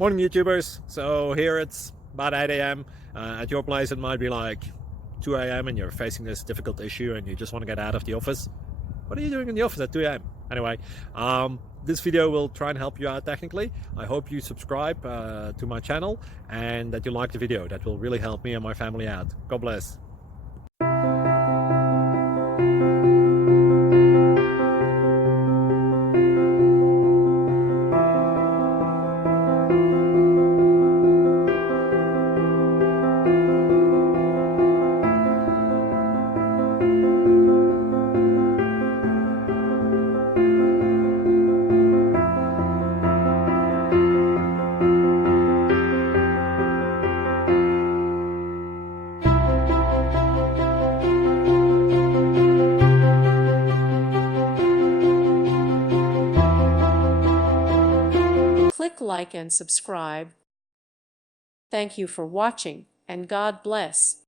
Morning YouTubers. So here it's about 8 a.m. At your place it might be like 2 a.m. and you're facing this difficult issue and you just want to get out of the office. What are you doing in the office at 2 a.m.? Anyway, this video will try and help you out technically. I hope you subscribe to my channel and that you like the video. That will really help me and my family out. God bless. Click like and subscribe. Thank you for watching, and God bless.